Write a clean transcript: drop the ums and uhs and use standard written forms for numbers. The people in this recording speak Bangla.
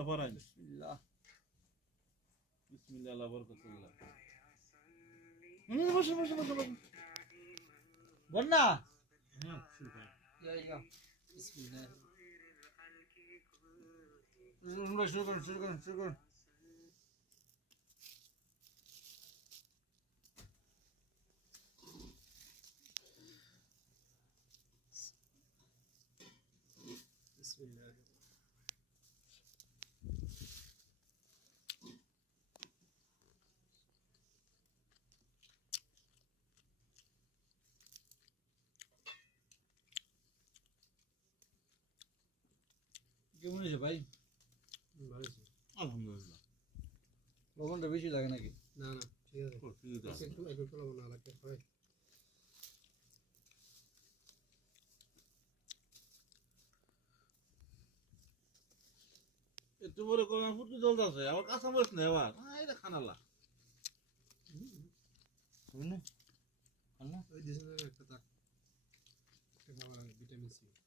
সুরা পড়াই বিসমিল্লাহ বিসমিল্লাহ আল্লাহ বরকতুল্লাহ বসে বসে বসে বসে বন্না হ্যাঁ শুরু করেন ইয়া বিসমিল্লাহ শুরু করুন বিসমিল্লাহ কেমন হয়েছে ভাই ভালো আছে আলহামদুলিল্লাহ লবণটা বেশি লাগে নাকি না না ঠিক আছে একটু লবণ না লাগতে হয় একটু বড় করে ফুটকি জলতে আছে আবার কাঁচা মরিচ নেই আবার এটা খানালা শুনুন না ওই দিছে একটা তাক একটা খাবার ভিটামিন সি